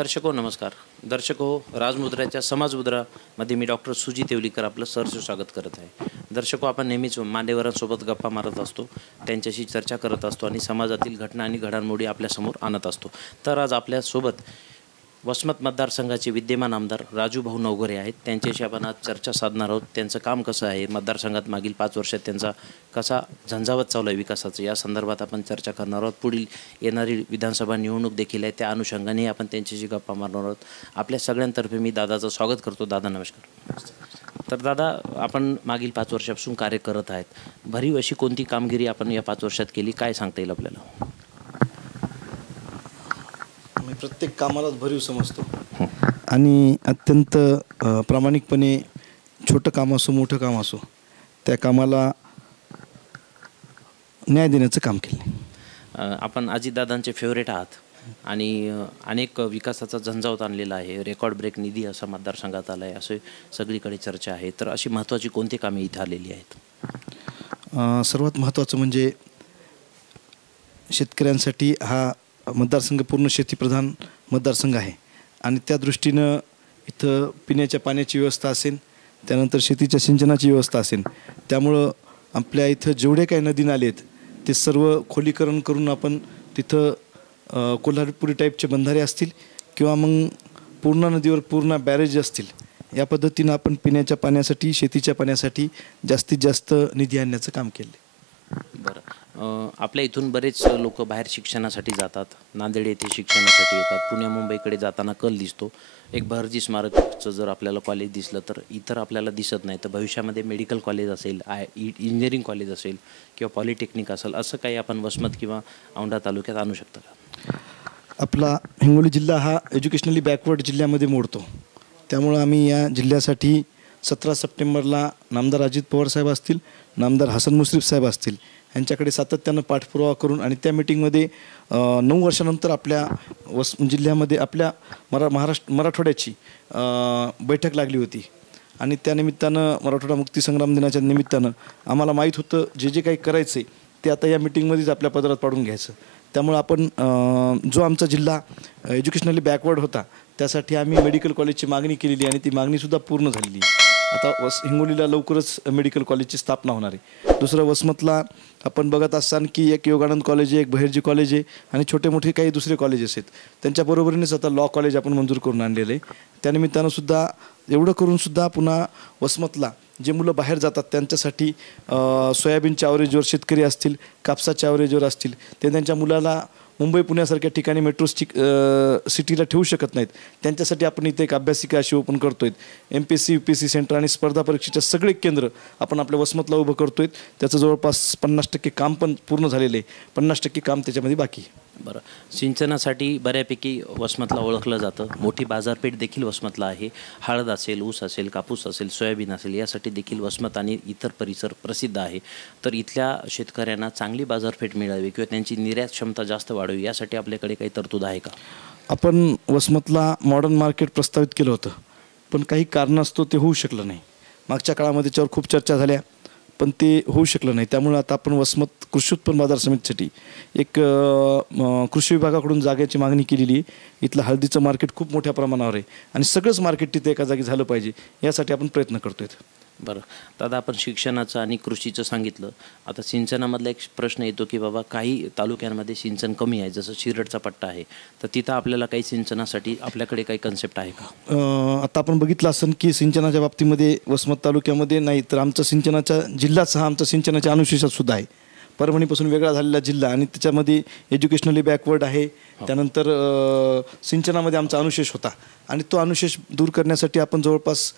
दर्शको नमस्कार. दर्शको, राजमुद्राच्या समाजमुद्रामध्ये मी डॉक्टर सुजित येवलीकर आपलं सहर्ष स्वागत करत आहे. दर्शको, आपण नेहमीच मान्यवरांसोबत गप्पा मारत असतो, त्यांच्याशी चर्चा करत असतो आणि समाजातील घटना आणि घडामोडी आपल्यासमोर आणत असतो. तर आज आपल्यासोबत वसमत मतदारसंघाचे विद्यमान आमदार राजूभाऊ नवघरे आहेत. त्यांच्याशी आपण आज चर्चा साधणार आहोत. त्यांचं काम कसं आहे, मतदारसंघात मागील 5 वर्षात त्यांचा कसा झंझावत चालू आहे विकासाचं, या संदर्भात आपण चर्चा करणार आहोत. पुढील येणारी विधानसभा निवडणूक देखील आहे, त्या अनुषंगाने आपण त्यांच्याशी गप्पा मारणार आहोत. आपल्या सगळ्यांतर्फे मी दादाचं स्वागत करतो. दादा नमस्कार. तर दादा, आपण मागील 5 वर्षापासून कार्य करत आहेत. भरीव अशी कोणती कामगिरी आपण या 5 वर्षात केली, काय सांगता येईल आपल्याला? मी प्रत्येक कामालाच भरीव समजतो आणि अत्यंत प्रामाणिकपणे छोटं काम असो मोठं काम असो त्या कामाला न्याय देण्याचं काम केलं. आपण अजितदादांचे फेवरेट आहात आणि अनेक विकासाचा झंझावत आणलेला आहे. रेकॉर्ड ब्रेक निधी असा मतदारसंघात आला आहे, असे सगळीकडे चर्चा आहे. तर अशी महत्त्वाची कोणती कामे इथं आलेली आहेत? सर्वात महत्त्वाचं म्हणजे शेतकऱ्यांसाठी हा मतदारसंघ पूर्ण शेतीप्रधान मतदारसंघ आहे आणि त्या दृष्टीनं इथं पिण्याच्या पाण्याची व्यवस्था असेल, त्यानंतर शेतीच्या सिंचनाची व्यवस्था असेल. त्यामुळं आपल्या इथं जेवढे काही नदी नाले आहेत ते सर्व खोलीकरण करून आपण तिथं कोल्हापुरी टाईपचे बंधारे असतील किंवा मग पूर्णा नदीवर पूर्ण बॅरेज असतील, या पद्धतीनं आपण पिण्याच्या पाण्यासाठी शेतीच्या पाण्यासाठी जास्तीत जास्त निधी आणण्याचं काम केलं. बरं, आपल्या इथून बरेच लोक बाहेर शिक्षणासाठी जातात. नांदेड येथे शिक्षणासाठी येतात. पुण्या मुंबईकडे जाताना कल दिसतो. एक बहरजी स्मारकचं जर आपल्याला कॉलेज दिसलं तर इतर आपल्याला दिसत नाही. तर भविष्यामध्ये मेडिकल कॉलेज असेल, इंजिनिअरिंग कॉलेज असेल किंवा पॉलिटेक्निक असेल, असं काही आपण वसमत किंवा औंढा तालुक्यात आणू शकता का? आपला हिंगोली जिल्हा हा एज्युकेशनली बॅकवर्ड जिल्ह्यामध्ये मोडतो. त्यामुळं आम्ही या जिल्ह्यासाठी 17 सप्टेंबरला नामदार अजित पवार साहेब असतील, नामदार हसन मुश्रीफ साहेब असतील, यांच्याकडे सातत्यानं पाठपुरावा करून आणि त्या मिटिंगमध्ये 9 वर्षानंतर आपल्या जिल्ह्यामध्ये आपल्या मराठवाड्याची बैठक लागली होती आणि त्यानिमित्तानं मराठवाडा मुक्तीसंग्राम दिनाच्या निमित्तानं आम्हाला माहीत होतं जे काही करायचं आहे ते आता या मिटिंगमध्येच आपल्या पदरात पाडून घ्यायचं. त्यामुळं आपण जो आमचा जिल्हा एज्युकेशनली बॅकवर्ड होता त्यासाठी आम्ही मेडिकल कॉलेजची मागणी केलेली आणि ती मागणीसुद्धा पूर्ण झालेली. आता हिंगोलीला लवकरच मेडिकल कॉलेजची स्थापना होणार आहे. दुसरं वसमतला आपण बघत असाल की एक योगानंद कॉलेज आहे, एक बहिर्जी कॉलेज आहे आणि छोटे मोठे काही दुसरे कॉलेजेस आहेत. त्यांच्याबरोबरीनेच आता लॉ कॉलेज आपण मंजूर करून आणलेलं आहे. त्यानिमित्तानं सुद्धा एवढं करूनसुद्धा पुन्हा वसमतला जे मुलं बाहेर जातात त्यांच्यासाठी सोयाबीनच्या ॲव्हरेजवर शेतकरी असतील, कापसाच्या ॲव्हरेजवर असतील, ते त्यांच्या मुलाला मुंबई पुण्यासारख्या ठिकाणी मेट्रो सिटीला ठेवू शकत नाहीत. त्यांच्यासाठी आपण इथे एक अभ्यासिका अशी ओपन करतो आहे. MPSC UPSC सेंटर आणि स्पर्धा परीक्षेच्या सगळे केंद्र आपण आपल्या वसमतला उभं करतो आहे. त्याचं जवळपास 50% काम पण पूर्ण झालेलं आहे, 50% काम त्याच्यामध्ये बाकी आहे. बरं, सिंचनासाठी बऱ्यापैकी वसमतला ओळखलं जातं. मोठी बाजारपेठ देखील वसमतला आहे. हळद असेल, ऊस असेल, कापूस असेल, सोयाबीन असेल, यासाठी देखील वसमत आणि इतर परिसर प्रसिद्ध आहे. तर इथल्या शेतकऱ्यांना चांगली बाजारपेठ मिळावी किंवा त्यांची निर्यात क्षमता जास्त वाढावी यासाठी आपल्याकडे काही तरतूद आहे का? आपण वसमतला मॉडर्न मार्केट प्रस्तावित केलं होतं, पण काही कारणास्तव ते होऊ शकलं नाही. मागच्या काळामध्ये त्याच्यावर खूप चर्चा झाल्या पण ते होऊ शकलं नाही. त्यामुळे आता आपण वसमत कृषी उत्पन्न बाजार समितीसाठी एक कृषी विभागाकडून जागेची मागणी केलेली आहे. इथलं हळदीचं मार्केट खूप मोठ्या प्रमाणावर आहे आणि सगळंच मार्केट तिथे एका जागी झालं पाहिजे यासाठी आपण प्रयत्न करतो आहे. बरं दादा, आपण शिक्षणाचं आणि कृषीचं सांगितलं. आता सिंचनामधला एक प्रश्न येतो की बाबा काही तालुक्यांमध्ये सिंचन कमी आहे, जसं शिरडचा पट्टा आहे, तर तिथं आपल्याला काही सिंचनासाठी आपल्याकडे काही कन्सेप्ट आहे का? आता आपण बघितलं असेल की सिंचनाच्या बाबतीमध्ये वसमत तालुक्यामध्ये नाही तर आमचा सिंचनाचा जिल्हाच हा आमचा सिंचनाच्या अनुशेषात सुद्धा आहे. परभणीपासून वेगळा झालेला जिल्हा आणि त्याच्यामध्ये एज्युकेशनली बॅकवर्ड आहे. त्यानंतर सिंचनामध्ये आमचा अनुशेष होता आणि तो अनुशेष दूर करण्यासाठी आपण जवळपास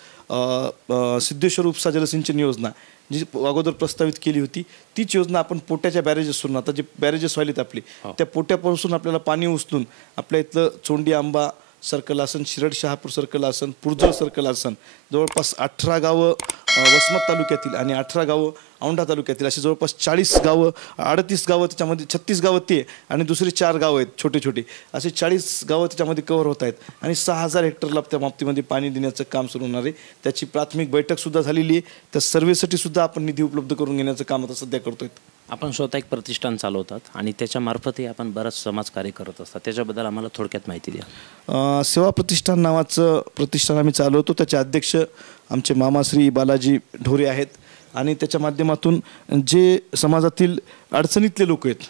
सिद्धेश्वर उपसा जलसिंचन योजना जी अगोदर प्रस्तावित केली होती तीच योजना आपण पोट्याच्या बॅरेजेसवरून, आता जे बॅरेजेस व्हायलेत आपले, त्या पोट्यापासून आपल्याला पाणी उचलून आपल्या इथलं चोंडी आंबा सर्कल असन, शिरड शहापूर सर्कल असन, पुरजळ सर्कल असन, जवळपास 18 गावं वसमत तालुक्यातील आणि 18 गावं औंढा तालुक्यातील अशी जवळपास 40 गावं, 38 गावं, त्याच्यामध्ये 36 गावं ते आणि दुसरे 4 गावं आहेत छोटे छोटे, असे 40 गावं त्याच्यामध्ये कव्हर होत आहेत आणि 6000 हेक्टरला त्या बाबतीमध्ये पाणी देण्याचं काम सुरू होणार आहे. त्याची प्राथमिक बैठकसुद्धा झालेली आहे. त्या सर्वेसाठी सुद्धा आपण निधी उपलब्ध करून घेण्याचं काम आता सध्या करतोय. आपण स्वतः एक प्रतिष्ठान चालवतात आणि त्याच्यामार्फतही आपण बरंच समाजकार्य करत असतात. त्याच्याबद्दल आम्हाला थोडक्यात माहिती द्या. सेवा प्रतिष्ठान नावाचं प्रतिष्ठान आम्ही चालवतो. त्याचे अध्यक्ष आमचे मामा श्री बालाजी ढोरे आहेत आणि त्याच्या माध्यमातून जे समाजातील अडचणीतले लोक आहेत,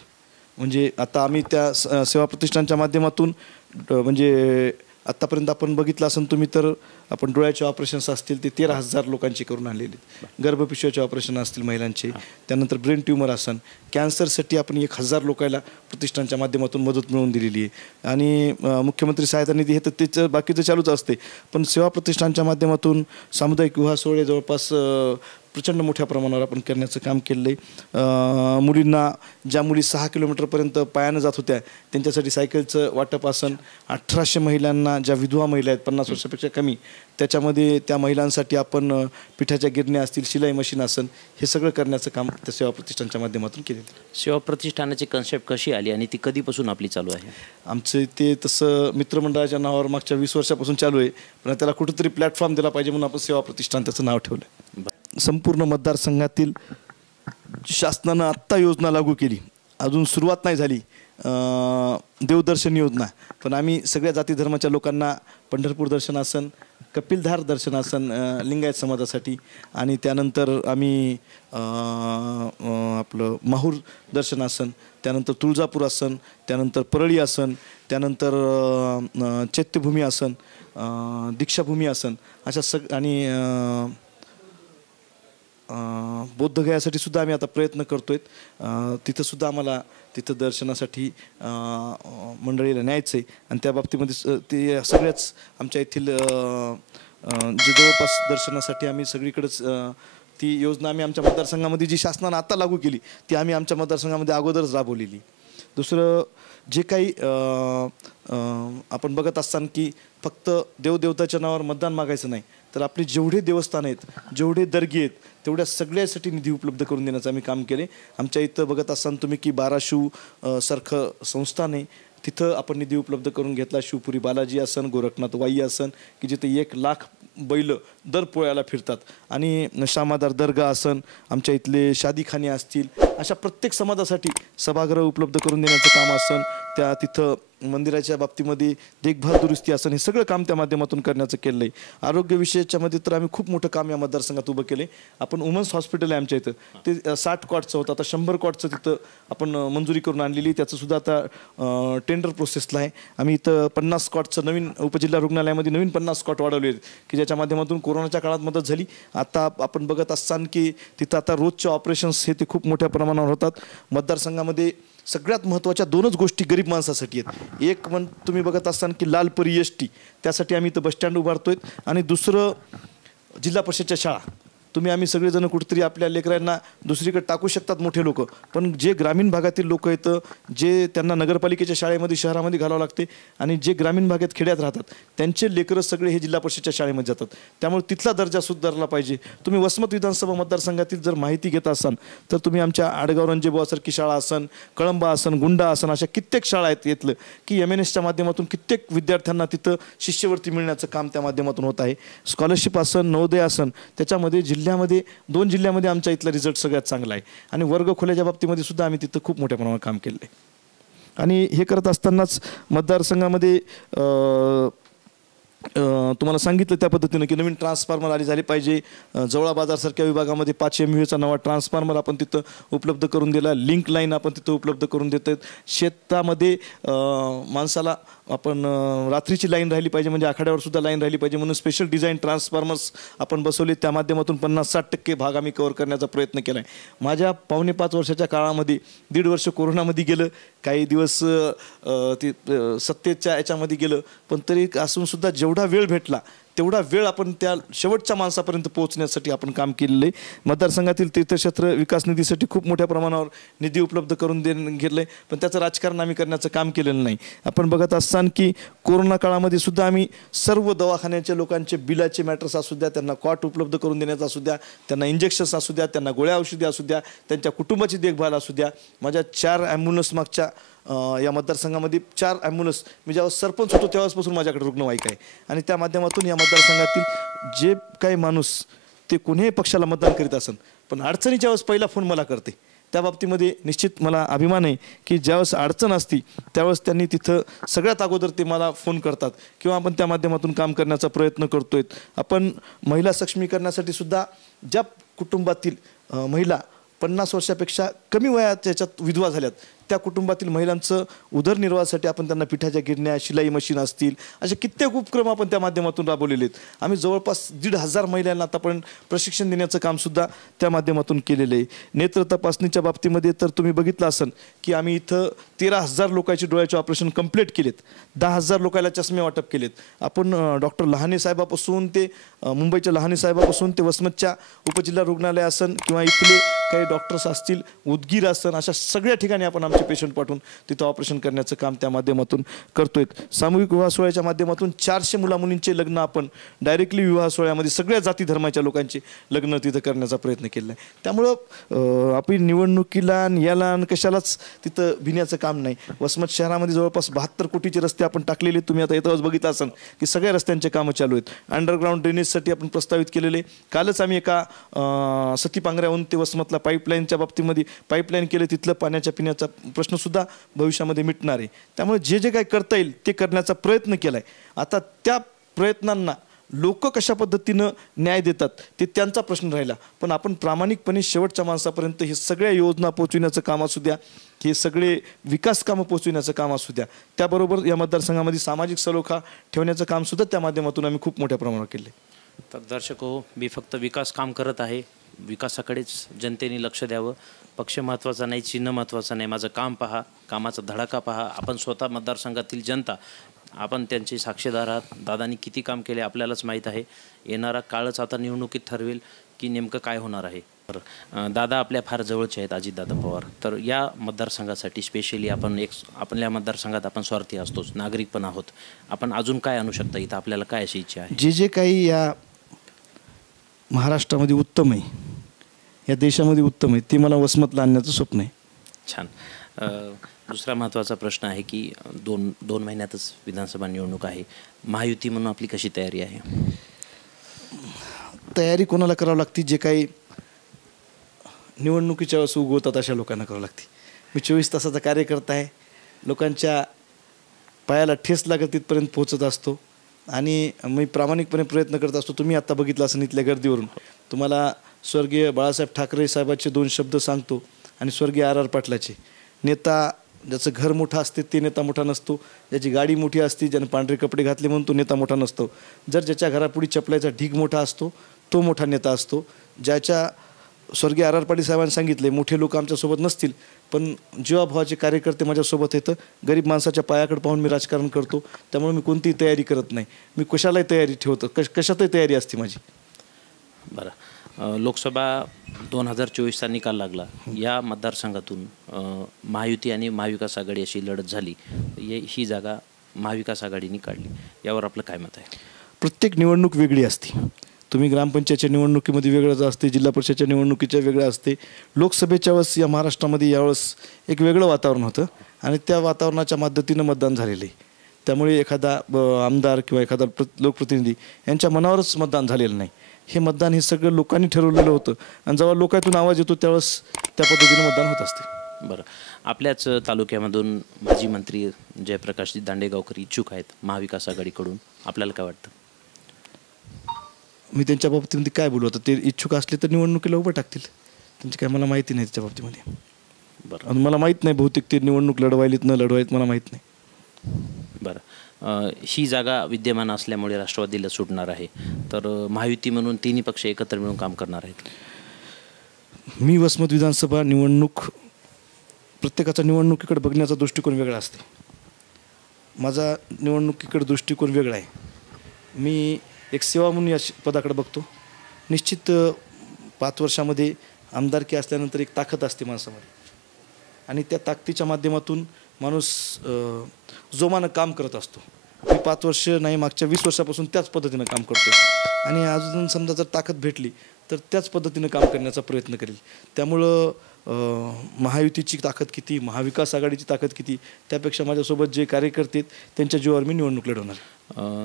म्हणजे आता आम्ही त्या सेवा प्रतिष्ठानच्या माध्यमातून म्हणजे आत्तापर्यंत आपण बघितलं असेल तुम्ही तर आपण डोळ्याचे ऑपरेशन्स असतील ते 13,000 लोकांची करून आणलेले आहेत. गर्भपिशवीचे ऑपरेशन असतील महिलांचे, त्यानंतर ब्रेन ट्यूमर असन, कॅन्सरसाठी आपण 1,000 लोकांना प्रतिष्ठानच्या माध्यमातून मदत मिळवून दिलेली आहे. आणि मुख्यमंत्री सहायता निधी हे तर त्याचं बाकीचं चालूच असते, पण सेवा प्रतिष्ठानच्या माध्यमातून सामुदायिक विवाह सोहळे जवळपास प्रचंड मोठ्या प्रमाणावर आपण करण्याचं काम केलं आहे. मुलींना ज्या मुली 6 किलोमीटरपर्यंत पायानं जात होत्या त्यांच्यासाठी सायकलचं वाटप असन, 1800 महिलांना ज्या विधवा महिला आहेत 50 वर्षापेक्षा कमी, त्याच्यामध्ये त्या महिलांसाठी आपण पिठाच्या गिरण्या असतील, शिलाई मशीन असन, हे सगळं करण्याचं काम त्या सेवा प्रतिष्ठानच्या माध्यमातून केलेलं आहे. सेवा प्रतिष्ठानाची कन्सेप्ट कशी आली आणि ती कधीपासून आपली चालू आहे? आमचं ते तसं मित्रमंडळाच्या नावावर मागच्या 20 वर्षापासून चालू आहे, पण त्याला कुठंतरी प्लॅटफॉर्म दिला पाहिजे म्हणून आपण सेवा प्रतिष्ठान त्याचं नाव ठेवलं आहे. संपूर्ण मतदारसंघातील शासनानं आत्ता योजना लागू केली, अजून सुरुवात नाही झाली, देवदर्शन योजना, पण आम्ही सगळ्या जाती धर्माच्या लोकांना पंढरपूर दर्शन आसन, कपिलधार दर्शन आसन लिंगायत समाजासाठी, आणि त्यानंतर आम्ही आपलं माहूर दर्शन आसन, त्यानंतर तुळजापूर आसन, त्यानंतर परळी आसन, त्यानंतर चैत्यभूमी आसन, दीक्षाभूमी आसन, अशा आणि बौद्धगयासाठी सुद्धा आम्ही आता प्रयत्न करतोय. तिथंसुद्धा आम्हाला तिथं दर्शनासाठी मंडळीला न्यायचं आहे आणि त्या बाबतीमध्ये ते सगळ्याच आमच्या येथील जे जवळपास दर्शनासाठी आम्ही सगळीकडेच ती योजना आम्ही आमच्या मतदारसंघामध्ये जी शासनानं आता लागू केली ती आम्ही आमच्या मतदारसंघामध्ये अगोदरच राबवलेली. दुसरं जे काही आपण बघत असताना की फक्त देवदेवताच्या नावावर मतदान मागायचं नाही, तर आपले जेवढे देवस्थान आहेत, जेवढे दर्गी आहेत, तेवढ्या सगळ्यासाठी निधी उपलब्ध करून देण्याचं आम्ही काम केले. आमच्या इथं बघत असताना तुम्ही की बाराशिव सारखं संस्थान आहे, तिथं आपण निधी उपलब्ध करून घेतला. शिवपुरी बालाजी आसन, गोरखनाथ वाई आसन की जिथे 1,00,000 बैल दर पोळ्याला फिरतात, आणि शामादार दर्गा आसन, आमच्या इथले शादीखाने असतील, अशा प्रत्येक समाजासाठी सभागृह उपलब्ध करून देण्याचं काम आसन. त्या तिथं मंदिराच्या बाबतीमध्ये देखभाल दुरुस्ती आसन, हे सगळं काम त्या माध्यमातून करण्याचं केलं आहे. आरोग्य विषयाच्यामध्ये तर आम्ही खूप मोठं काम या मतदारसंघात उभं केलं आहे. आपण वुमन्स हॉस्पिटल आहे आमच्या इथं, ते 60 कॉटचं होतं, आता 100 कॉटचं तिथं आपण मंजुरी करून आणलेली. त्याचंसुद्धा आता टेंडर प्रोसेसला आहे. आम्ही इथं 50 कॉटचं नवीन उपजिल्हा रुग्णालयामध्ये नवीन 50 कॉट वाढवले आहेत की ज्याच्या माध्यमातून कोरोनाच्या काळात मदत झाली. आता आपण बघत असताना की तिथं आता रोजचे ऑपरेशन्स हे ते खूप मोठ्या प्रमाणावर होतात. मतदारसंघामध्ये सगळ्यात महत्त्वाच्या 2च गोष्टी गरीब माणसासाठी आहेत. एक तुम्ही बघत असताना की लालपरी एसटी, त्यासाठी आम्ही इथं बसस्टँड उभारतोय, आणि दुसरं जिल्हा परिषदच्या शाळा. तुम्ही आम्ही सगळेजण कुठेतरी आपल्या लेकरांना दुसरीकडे टाकू शकतात मोठे लोक, पण जे ग्रामीण भागातील लोक आहेत, जे त्यांना नगरपालिकेच्या शाळेमध्ये शहरामध्ये घालावं लागते, आणि जे ग्रामीण भागात खेड्यात राहतात त्यांचे लेकरं सगळे हे जिल्हा परिषदच्या शाळेमध्ये जातात. त्यामुळे तिथला दर्जा सुधारला पाहिजे. तुम्ही वसमत विधानसभा मतदारसंघातील जर माहिती घेत असाल तर तुम्ही आमच्या आडगाव रणजेबुवासारखी शाळा असन, कळंबा असन, गुंडा असन, अशा कित्येक शाळा आहेत येतलं की MNSच्या माध्यमातून कित्येक विद्यार्थ्यांना तिथं शिष्यवृत्ती मिळण्याचं काम त्या माध्यमातून होत आहे. स्कॉलरशिप असन, नवोदय असन, त्याच्यामध्ये जिल्ह्यामध्ये 2 जिल्ह्यामध्ये आमच्या इथला रिझल्ट सगळ्यात चांगला आहे. आणि वर्ग खोल्याच्या बाबतीमध्ये सुद्धा आम्ही तिथं खूप मोठ्या प्रमाणावर काम केलं आहे. आणि हे करत असतानाच मतदारसंघामध्ये तुम्हाला सांगितलं त्या पद्धतीनं की नवीन ट्रान्सफॉर्मर आली झाली पाहिजे. जवळा बाजारसारख्या विभागामध्ये 5 MVAचा नवा ट्रान्सफॉर्मर आपण तिथं उपलब्ध करून दिला. लिंक लाईन आपण तिथं उपलब्ध करून देत आहेत. शेतामध्ये माणसाला आपण रात्रीची लाईन राहिली पाहिजे, म्हणजे आखाड्यावर सुद्धा लाईन राहिली पाहिजे म्हणून स्पेशल डिझाईन ट्रान्सफॉर्मर्स आपण बसवले. त्या माध्यमातून 50-60% भाग आम्ही कव्हर करण्याचा प्रयत्न केला आहे. माझ्या 4.5 वर्षाच्या काळामध्ये 1.5 वर्ष कोरोनामध्ये गेलं, काही दिवस ते सत्तेच्या याच्यामध्ये गेलं, पण तरी असून सुद्धा जेवढा वेळ भेटला तेवढा वेळ आपण त्या शेवटच्या माणसापर्यंत पोहोचण्यासाठी आपण काम केलेलं आहे. मतदारसंघातील तीर्थक्षेत्र विकास निधीसाठी खूप मोठ्या प्रमाणावर निधी उपलब्ध करून घेतलं आहे, पण त्याचं राजकारण आम्ही करण्याचं काम केलेलं नाही. आपण बघत असताना की कोरोना काळामध्ये सुद्धा आम्ही सर्व दवाखान्याच्या लोकांचे बिलाचे मॅटर्स असू द्या, त्यांना कॉट उपलब्ध करून देण्याचा असू द्या, त्यांना इंजेक्शन्स असू द्या, त्यांना गोळ्या औषधी असू द्या, त्यांच्या कुटुंबाची देखभाल असू द्या. माझ्या 4 ॲम्ब्युलन्स मागच्या या मतदारसंघामध्ये 4 ॲम्ब्युलन्स मी जेव्हा सरपंच होतो तेव्हापासून माझ्याकडे रुग्णवाहिका आहे. आणि त्या माध्यमातून या मतदारसंघातील जे काही माणूस ते कोणीही पक्षाला मतदान करीत असेल, पण अडचणीच्या वेळेस पहिला फोन मला करते त्या बाबतीमध्ये निश्चित मला अभिमान आहे की ज्यावेळेस अडचण असती त्यावेळेस त्यांनी तिथं सगळ्यात अगोदर ते मला फोन करतात किंवा आपण त्या माध्यमातून काम करण्याचा प्रयत्न करतोय. आपण महिला सक्षमीकरणासाठी सुद्धा ज्या कुटुंबातील महिला 50 वर्षापेक्षा कमी वयात याच्यात विधवा झाल्यात त्या कुटुंबातील महिलांचं उदरनिर्वाहासाठी आपण त्यांना पिठाच्या गिरण्या, शिलाई मशीन असतील, असे कित्येक उपक्रम आपण त्या माध्यमातून राबवलेले आहेत. आम्ही जवळपास 1,500 महिलांना आतापर्यंत प्रशिक्षण देण्याचं कामसुद्धा त्या माध्यमातून केलेलं आहे. नेत्र तपासणीच्या बाबतीमध्ये तर तुम्ही बघितलं असेल की आम्ही इथं 13,000 लोकांची डोळ्याचे ऑपरेशन कंप्लीट केलेत, 10,000 लोकांना चष्मे वाटप केलेत. आपण डॉक्टर लहाने साहेबापासून ते मुंबईच्या लहाने साहेबापासून ते वसमतच्या उपजिल्हा रुग्णालय असन किंवा इथले काही डॉक्टर्स असतील, उदगीर असन, अशा सगळ्या ठिकाणी आपण आमचे पेशंट पाठवून तिथं ऑपरेशन करण्याचं काम त्या माध्यमातून करतोय. सामूहिक विवाह सोहळ्याच्या माध्यमातून 400 मुलामुलींचे लग्न आपण डायरेक्टली विवाह सोहळ्यामध्ये सगळ्या जाती धर्माच्या लोकांचे लग्न तिथं करण्याचा प्रयत्न केला आहे. त्यामुळं आपली निवडणुकीला याला आणि कशालाच तिथं भिण्याचं काम नाही. वसमत शहरामध्ये जवळपास 72 कोटीचे रस्ते आपण टाकलेले. तुम्ही आता येताच बघितलं असाल की सगळ्या रस्त्यांचे कामं चालू आहेत. अंडरग्राऊंड ड्रेनेजसाठी आपण प्रस्तावित केलेले. कालच आम्ही एका सती पांगऱ्याहून ते वसमतला पाईपलाईनच्या बाबतीमध्ये पाईपलाईन केले. तिथलं पाण्याच्या पिण्याचा प्रश्नसुद्धा भविष्यामध्ये मिटणार आहे. त्यामुळे जे जे काही करता येईल ते करण्याचा प्रयत्न केला आहे. आता त्या प्रयत्नांना लोक कशा पद्धतीनं न्याय देतात ते त्यांचा प्रश्न राहिला, पण आपण प्रामाणिकपणे शेवटच्या माणसापर्यंत हे सगळ्या योजना पोहोचविण्याचं काम असू द्या, हे सगळे विकास कामं पोहोचविण्याचं काम असू द्या, त्याबरोबर या मतदारसंघामध्ये सामाजिक सलोखा ठेवण्याचं कामसुद्धा त्या माध्यमातून आम्ही खूप मोठ्या प्रमाणावर केले. तर दर्शक हो, मी फक्त विकास काम करत आहे, विकासाकडेच जनतेने लक्ष द्यावं. पक्ष महत्त्वाचा नाही, चिन्ह महत्त्वाचं नाही, माझं काम पहा, कामाचा धडाका पहा. आपण स्वतः मतदारसंघातील जनता, आपण त्यांचे साक्षीदार आहात. दादांनी किती काम केले आपल्यालाच माहीत आहे. येणारा काळच आता निवडणुकीत ठरवेल की नेमकं काय होणार आहे. तर दादा आपल्या फार जवळचे आहेत, अजितदादा पवार. तर या मतदारसंघासाठी स्पेशली आपल्या मतदारसंघात आपण स्वार्थी असतोच, नागरिक पण आहोत. आपण अजून काय आणू शकता इथं, आपल्याला काय अशी इच्छा आहे? जे जे काही या महाराष्ट्रामध्ये उत्तम आहे, या देशामध्ये उत्तम आहे, ते मला वसमतला आणण्याचं स्वप्न आहे. छान. दुसरा महत्त्वाचा प्रश्न आहे की दोन महिन्यातच विधानसभा निवडणूक आहे. महायुती म्हणून आपली कशी तयारी आहे? तयारी कोणाला करावं लागते? जे काही निवडणुकीच्या वेळेस उगवतात अशा लोकांना करावं लागते. मी 24 तासाचा कार्यकर्ता आहे. लोकांच्या पायाला ठेस लागत तिथपर्यंत पोहोचत असतो आणि मी प्रामाणिकपणे प्रयत्न करत असतो. तुम्ही आत्ता बघितलं असं इथल्या गर्दीवरून. तुम्हाला स्वर्गीय बाळासाहेब ठाकरे साहेबांचे 2 शब्द सांगतो आणि स्वर्गीय R.R. पाटलाचे. नेता ज्याचं घर मोठं असते ते नेता मोठा नसतो, ज्याची गाडी मोठी असते, ज्याने पांढरे कपडे घातले म्हणून तो नेता मोठा नसतो. जर ज्याच्या घरापुढे चपलाचा ढीग मोठा असतो तो मोठा नेता असतो. ज्याच्या स्वर्गीय R.R. पाटील साहेबांनी सांगितले, मोठे लोक आमच्यासोबत नसतील पण जीवाभावाचे कार्यकर्ते माझ्यासोबत येतं. गरीब माणसाच्या पायाकडे पाहून मी राजकारण करतो. त्यामुळे मी कोणतीही तयारी करत नाही. मी कशालाही तयारी ठेवतो, कशातही तयारी असते माझी. बरं. लोकसभा 2024चा निकाल लागला. या मतदारसंघातून महायुती आणि महाविकास आघाडी अशी लढत झाली. ही जागा महाविकास आघाडीने काढली. यावर आपलं काय मत आहे? प्रत्येक निवडणूक वेगळी असते. तुम्ही ग्रामपंचायतच्या निवडणुकीमध्ये वेगळंच असते, जिल्हा परिषदच्या निवडणुकीच्या वेगळं असते. लोकसभेच्या वेळेस या महाराष्ट्रामध्ये यावेळेस एक वेगळं वातावरण होतं आणि त्या वातावरणाच्या मदतीनं मतदान झालेलं आहे. त्यामुळे एखादा आमदार किंवा एखादा लोकप्रतिनिधी यांच्या मनावरच मतदान झालेलं नाही. हे मतदान हे सगळं लोकांनी ठरवलेलं होतं आणि जेव्हा लोकांतून आवाज येतो त्यावेळेस त्या पद्धतीनं मतदान होत असते. बरं. आपल्याच तालुक्यामधून माजी मंत्री जयप्रकाशजी दांडेगावकर इच्छुक आहेत महाविकास आघाडीकडून. आपल्याला काय वाटतं? मी त्यांच्या बाबतीमध्ये काय बोलू? आता ते इच्छुक असले तर निवडणुकीला उभं टाकतील. त्यांची काय मला माहिती नाही त्याच्या बाबतीमध्ये. बरं. आणि मला माहीत नाही बहुतेक ते निवडणूक लढवायलीत न लढवायलीत मला माहीत नाही. बरं. ही जागा विद्यमान असल्यामुळे राष्ट्रवादीला सुटणार आहे. तर महायुती म्हणून तिन्ही पक्ष एकत्र मिळून काम करणार आहेत. मी वसमत विधानसभा निवडणूक, प्रत्येकाचा निवडणुकीकडे बघण्याचा दृष्टिकोन वेगळा असते. माझा निवडणुकीकडे दृष्टिकोन वेगळा आहे. मी एक सेवा म्हणून या पदाकडे बघतो. निश्चित 5 वर्षामध्ये आमदारकी असल्यानंतर एक ताकद असते माणसामध्ये आणि त्या ताकदीच्या माध्यमातून माणूस जोमानं काम करत असतो. मी 5 वर्ष नाही, मागच्या 20 वर्षापासून त्याच पद्धतीनं काम करतो आणि अजून समजा जर ताकद भेटली तर त्याच पद्धतीनं काम करण्याचा प्रयत्न करेल. त्यामुळं महायुतीची ताकद किती, महाविकास आघाडीची ताकद किती, त्यापेक्षा माझ्यासोबत जे कार्यकर्ते आहेत त्यांच्या जीवावर मी निवडणूक लढवणार.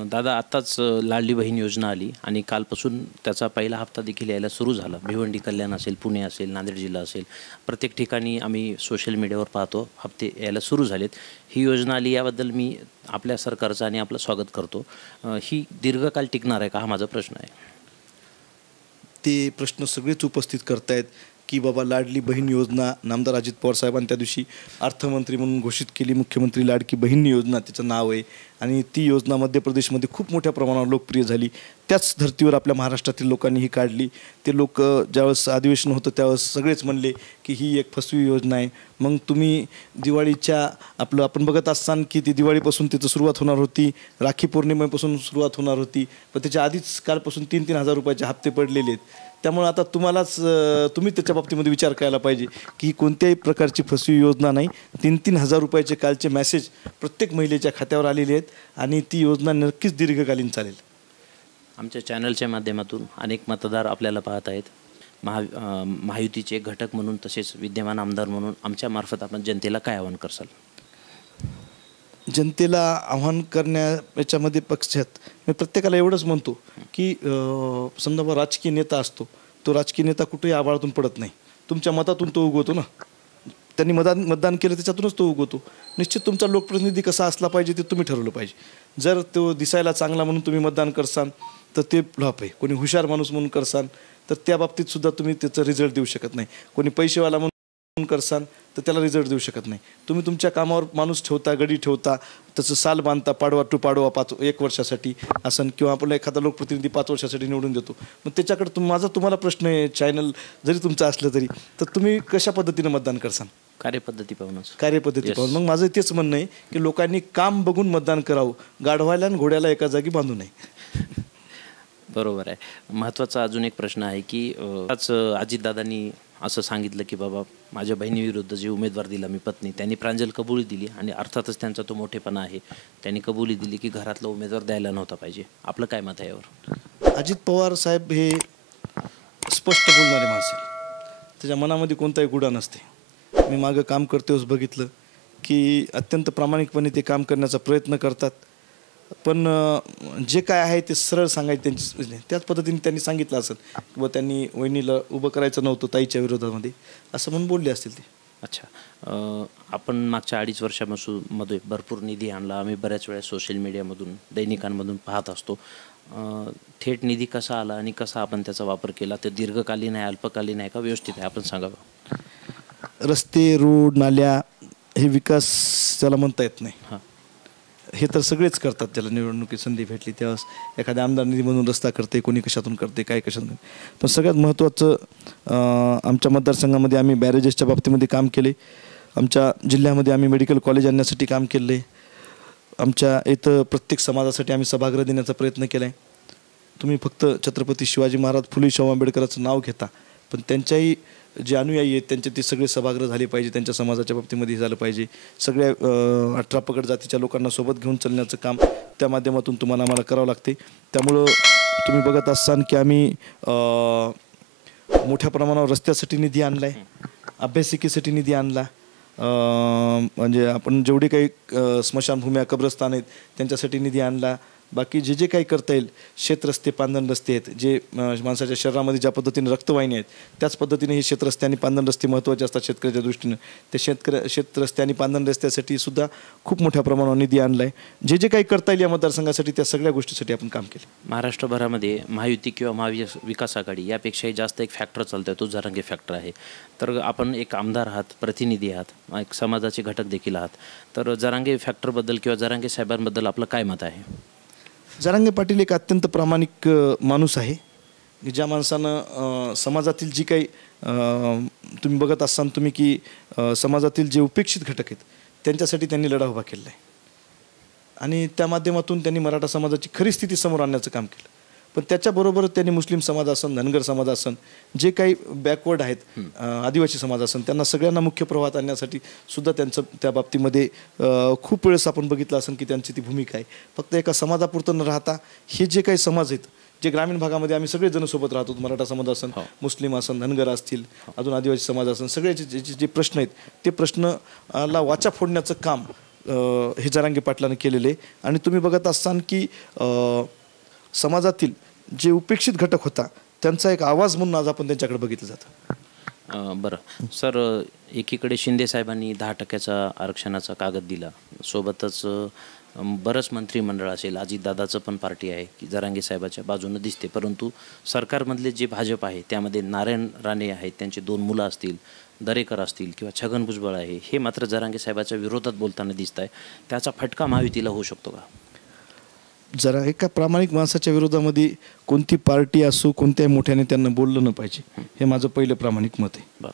दादा, आत्ताच लाडली बहीण योजना आली आणि कालपासून त्याचा पहिला हप्ता देखील यायला सुरू झाला. भिवंडी, कल्याण असेल, पुणे असेल, नांदेड जिल्हा असेल, प्रत्येक ठिकाणी आम्ही सोशल मीडियावर पाहतो हप्ते यायला सुरू झालेत. ही योजना आली याबद्दल मी आपल्या सरकारचं आणि आपलं स्वागत करतो. ही दीर्घकाल टिकणार आहे का, हा माझा प्रश्न आहे. ते प्रश्न सगळेच उपस्थित करतायत की बाबा लाडली बहीण योजना नामदार अजित पवार साहेबांनी त्या दिवशी अर्थमंत्री म्हणून घोषित केली. मुख्यमंत्री लाडकी बहीण योजना त्याचं नाव आहे आणि ती योजना मध्य प्रदेशमध्ये खूप मोठ्या प्रमाणावर लोकप्रिय झाली. त्याच धर्तीवर आपल्या महाराष्ट्रातील लोकांनी ही काढली. ते लोक ज्यावेळेस अधिवेशन होतं त्यावेळेस सगळेच म्हणले की ही एक फसवी योजना आहे. मग तुम्ही दिवाळीच्या आपण बघत असताना की ती दिवाळीपासून तिथं सुरुवात होणार होती, राखी पौर्णिमेपासून सुरुवात होणार होती, पण त्याच्या आधीच कालपासून 3-3 हजार रुपयाचे हप्ते पडलेले आहेत. त्यामुळे आता तुम्ही त्याच्या बाबतीमध्ये विचार करायला पाहिजे की ही कोणत्याही प्रकारची फसवी योजना नाही. 3-3 हजार रुपयाचे कालचे मेसेज प्रत्येक महिलेच्या खात्यावर आलेले आहेत आणि ती योजना नक्कीच दीर्घकालीन चालेल. आमच्या चॅनलच्या माध्यमातून अनेक मतदार आपल्याला पाहत आहेत. महायुतीचे घटक म्हणून तसेच विद्यमान आमदार म्हणून आमच्या मार्फत आपण जनतेला काय आवाहन करसाल? जनतेला आव्हान याच्यामध्ये पक्षात मी प्रत्येकाला एवढंच म्हणतो की समजा राजकीय नेता असतो, तो राजकीय नेता कुठेही आभाळातून पडत नाही. तुमच्या मतातून तो उगवतो ना. त्यांनी मतदान केलं त्याच्यातूनच तो उगवतो. निश्चित तुमचा लोकप्रतिनिधी कसा असला पाहिजे ते तुम्ही ठरवलं पाहिजे. जर तो दिसायला चांगला म्हणून तुम्ही मतदान करसाल तर ते फ्लॉप आहे. कोणी हुशार माणूस म्हणून करसाल तर त्या बाबतीत सुद्धा तुम्ही त्याचा रिझल्ट देऊ शकत नाही. कोणी पैसेवाला म्हणून करसाल तर त्याला रिझल्ट देऊ शकत नाही. तुम्ही तुमच्या कामावर माणूस ठेवता, गडी ठेवता, त्याचं साल बांधता, पाडवा टू पाडवा 1 वर्षासाठी असं, किंवा आपला एखादा लोकप्रतिनिधी 5 वर्षासाठी निवडून देतो. मग त्याच्याकडे माझा तुम्हाला प्रश्न आहे, चॅनल जरी तुमचं असलं तरी, तर तुम्ही कशा पद्धतीनं मतदान करसाल? कार्यपद्धती पाहूनच. कार्यपद्धती पाहून. मग माझं तेच म्हणणं आहे की लोकांनी काम बघून मतदान करावं, गाढवायला आणि घोड्याला एका जागी बांधू नये. बरोबर आहे. महत्त्वाचा अजून एक प्रश्न आहे की आज अजितदादांनी असं सांगितलं की बाबा माझ्या बहिणीविरुद्ध जे उमेदवार दिला मी पत्नी, त्यांनी प्रांजल कबुली दिली आणि अर्थातच त्यांचा तो मोठेपणा आहे. त्यांनी कबुली दिली की घरातला उमेदवार द्यायला नव्हता पाहिजे. आपलं काय मत आहे यावर? अजित पवार साहेब हे स्पष्ट बोलणारे माणसं, त्याच्या मनामध्ये कोणताही गुढा नसते. मी मागं काम करतेच बघितलं की अत्यंत प्रामाणिकपणे ते काम करण्याचा प्रयत्न करतात. पण जे काय आहे ते सरळ सांगायचं त्यांची. त्याच पद्धतीने त्यांनी सांगितलं असेल किंवा त्यांनी वहिनीला उभं करायचं नव्हतं ताईच्या विरोधामध्ये, असं म्हणून बोलले असतील ते. अच्छा, आपण मागच्या 2.5 वर्षामध्ये भरपूर निधी आणला. आम्ही बऱ्याच वेळा सोशल मीडियामधून, दैनिकांमधून पाहत असतो. थेट निधी कसा आला आणि कसा आपण त्याचा वापर केला? ते दीर्घकालीन आहे, अल्पकालीन आहे का व्यवस्थित आहे? आपण सांगावं. रस्ते, रोड, नाल्या हे विकास त्याला म्हणता येत नाही. हां, हे तर सगळेच करतात. ज्याला निवडणुकीत संधी भेटली त्यावेळेस एखाद्या आमदार निधीमधून रस्ता करते, कोणी कशातून करते, काय कशातून. पण सगळ्यात महत्त्वाचं आमच्या मतदारसंघामध्ये आम्ही बॅरेजेसच्या बाबतीमध्ये काम केले. आमच्या जिल्ह्यामध्ये आम्ही मेडिकल कॉलेज आणण्यासाठी काम केलं आहे. आमच्या इथं प्रत्येक समाजासाठी आम्ही सभागृह देण्याचा प्रयत्न केला आहे. तुम्ही फक्त छत्रपती शिवाजी महाराज फुले शाहू आंबेडकरांचं नाव घेता, पण त्यांच्याही जे अनुयायी आहेत त्यांचे ते सगळे सभागृह झाले पाहिजे. त्यांच्या समाजाच्या बाबतीमध्ये झालं पाहिजे. सगळ्या 18 पगड जातीच्या लोकांना सोबत घेऊन चालण्याचं काम त्या माध्यमातून आम्हाला करावं लागते. त्यामुळं तुम्ही बघत असाल की आम्ही मोठ्या प्रमाणावर रस्त्यासाठी निधी आणला आहे, अभ्यासिकेसाठी निधी आणला. म्हणजे आपण जेवढे काही स्मशानभूम्या, कब्रस्तान आहेत त्यांच्यासाठी निधी आणला. बाकी जे काही करता येईल, शेतरस्ते, पांदन रस्ते आहेत, जे माणसाच्या शरीरामध्ये ज्या पद्धतीने रक्तवाहिनी आहेत त्याच पद्धतीने हे शेतरस्ते आणि पांदन रस्ते महत्त्वाचे असतात शेतकऱ्याच्या दृष्टीनं. ते शेतरस्ते आणि पांदन रस्त्यासाठी सुद्धा खूप मोठ्या प्रमाणावर निधी आणला आहे. जे काही करता येईल या मतदारसंघासाठी त्या सगळ्या गोष्टीसाठी आपण काम केलं. महाराष्ट्रभरामध्ये महायुती किंवा महाविकास आघाडी यापेक्षाही जास्त एक फॅक्टर चालतो आहे, तो जरांगे फॅक्टर आहे. तर आपण एक आमदार आहात, प्रतिनिधी आहात, एक समाजाचे घटक देखील आहात. तर जरांगे फॅक्टरबद्दल किंवा जरांगे साहेबांबद्दल आपलं काय मत आहे? जरांगे पाटील एक अत्यंत प्रामाणिक माणूस आहे. ज्या माणसानं समाजातील जी काही तुम्ही बघत असाल तुम्ही की समाजातील जे उपेक्षित घटक आहेत त्यांच्यासाठी त्यांनी लढा उभा केला आहे आणि त्या माध्यमातून त्यांनी मराठा समाजाची खरी स्थिती समोर आणण्याचं काम केलं. पण त्याच्याबरोबर त्यांनी मुस्लिम समाज असन, धनगर समाज असन, जे काही बॅकवर्ड आहेत, आदिवासी समाज असन, त्यांना सगळ्यांना मुख्य प्रवाहात आणण्यासाठी सुद्धा त्यांचं त्या बाबतीमध्ये खूप वेळेस आपण बघितलं असेल की त्यांची ती भूमिका आहे. फक्त एका समाजापुरतं न राहता हे जे काही समाज आहेत जे ग्रामीण भागामध्ये आम्ही सगळे जण सोबत राहतो, मराठा समाज असन, मुस्लिम असन, धनगर असतील, अजून आदिवासी समाज असन, सगळ्याचे जे प्रश्न आहेत ते प्रश्नला वाचा फोडण्याचं काम हे जरांगे पाटलांनी केलेले आहे. आणि तुम्ही बघत असाल की समाजातील जे उपेक्षित घटक होता त्यांचा एक आवाज म्हणून आज आपण त्यांच्याकडे बघितलं जातं. बरं सर, एकीकडे शिंदे साहेबांनी 10% आरक्षणाचा कागद दिला, सोबतच बरंच मंत्रिमंडळ असेल, अजितदादाचं पण पार्टी आहे की जरांगे साहेबाच्या बाजूनं दिसते, परंतु सरकारमधले जे भाजप आहे त्यामध्ये नारायण राणे आहेत, त्यांचे 2 मुलं असतील, दरेकर असतील किंवा छगन भुजबळ आहे, हे मात्र जरांगे साहेबाच्या विरोधात बोलताना दिसत आहे. त्याचा फटका महायुतीला होऊ शकतो का? जरा एका प्रामाणिक माणसाच्या विरोधामध्ये कोणती पार्टी असो, कोणत्याही मोठ्या नेत्यांना बोललं न पाहिजे, हे माझं पहिलं प्रामाणिक मत आहे.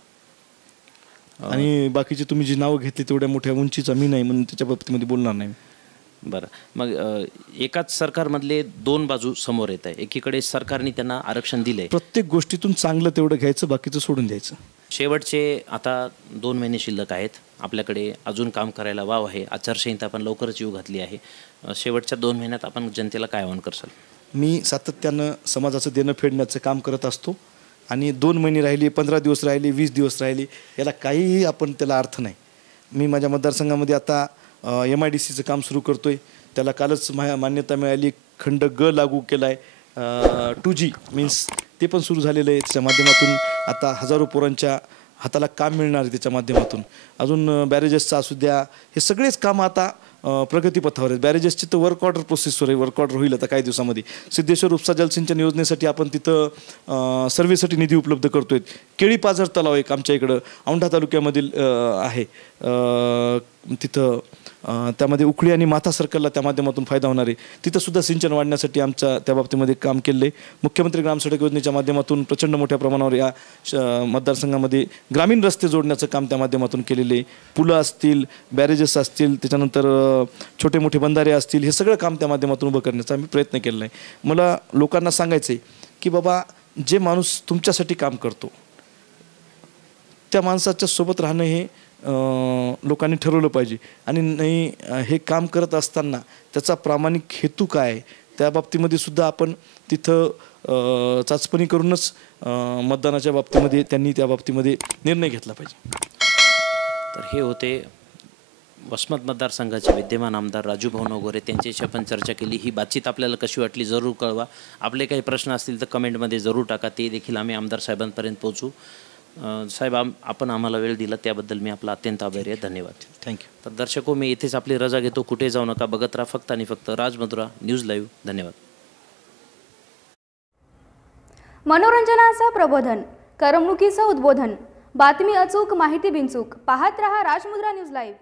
आणि बाकीचे तुम्ही जी नावं घेतली तेवढ्या मोठ्या उंचीचा मी नाही, म्हणून त्याच्या बाबतीमध्ये बोलणार नाही. बरं, मग एकाच सरकारमधले 2 बाजू समोर येत आहे. एकीकडे सरकारने त्यांना आरक्षण दिले, प्रत्येक गोष्टीतून चांगलं तेवढं घ्यायचं, बाकीचं सोडून द्यायचं. शेवटचे आता 2 महिने शिल्लक आहेत, आपल्याकडे अजून काम करायला वाव आहे, आचारसंहिता पण लवकरच येऊ घातली आहे. शेवटच्या 2 महिन्यात आपण जनतेला काय आवाहन करसाल? मी सातत्यानं समाजाचं देणं फेडण्याचं काम करत असतो आणि 2 महिने राहिले, 15 दिवस राहिले, 20 दिवस राहिले, याला काहीही आपण त्याला अर्थ नाही. मी माझ्या मतदारसंघामध्ये आता MIDCचं काम सुरू करतोय, त्याला कालच मान्यता मिळाली, खंड ग लागू केला आहे, 2G मीन्स ते पण सुरू झालेलं आहे. त्याच्या माध्यमातून आता हजारो पोरांच्या हाताला काम मिळणार आहे त्याच्या माध्यमातून. अजून बॅरेजेसचं असू द्या, हे सगळेच कामं आता प्रगतीपथावर आहेत. बॅरेजेसची तर वर्क ऑर्डर प्रोसेसवर आहे, वर्क ऑर्डर होईल आता काही दिवसामध्ये. सिद्धेश्वर उपसा जलसिंचन योजनेसाठी आपण तिथं सर्व्हेसाठी निधी उपलब्ध करतोय. केळी पाझर तलाव एक आमच्या इकडं औंढा तालुक्यामधील आहे, तिथं त्यामध्ये उखळी आणि माथा सर्कलला त्या माध्यमातून फायदा होणार आहे. तिथं सुद्धा सिंचन वाढण्यासाठी आमच्या त्या बाबतीमध्ये काम केलं आहे. मुख्यमंत्री ग्रामसडक योजनेच्या माध्यमातून प्रचंड मोठ्या प्रमाणावर या मतदारसंघामध्ये ग्रामीण रस्ते जोडण्याचं काम त्या माध्यमातून केलेलं आहे. पुलं असतील, बॅरेजेस असतील, त्याच्यानंतर छोटे मोठे बंधारे असतील, हे सगळं काम त्या माध्यमातून उभं करण्याचा आम्ही प्रयत्न केलेला आहे. मला लोकांना सांगायचं आहे की बाबा, जे माणूस तुमच्यासाठी काम करतो त्या माणसाच्या सोबत राहणं हे लोकांनी ठरवलं पाहिजे. आणि नाही, हे काम करत असताना त्याचा प्रामाणिक हेतू काय आहे त्या बाबतीमध्ये सुद्धा आपण तिथं चाचपणी करूनच मतदानाच्या बाबतीमध्ये त्यांनी त्या बाबतीमध्ये निर्णय घेतला पाहिजे. तर हे होते वसमत मतदारसंघाचे विद्यमान आमदार राजूभाऊ नवघरे, त्यांच्याशी आपण चर्चा केली. ही बातचीत आपल्याला कशी वाटली जरूर कळवा. आपले काही प्रश्न असतील तर कमेंटमध्ये जरूर टाका, ते देखील आम्ही आमदार साहेबांपर्यंत पोहोचू. साहेब, आपण आम्हाला वेळ दिला त्याबद्दल मी आपला अत्यंत आभारी आहे. धन्यवाद. थँक्यू. तर दर्शको, मी इथेच आपली रजा घेतो. कुठे जाऊ नका, बघत राहा फक्त आणि फक्त राजमधुरा न्यूज लाईव्ह. धन्यवाद. मनोरंजनाचं प्रबोधन, करमणुकीचं उद्बोधन, बातमी अचूक, माहिती बिनचूक, पाहत रहा राजमुद्रा न्यूज लाईव्ह.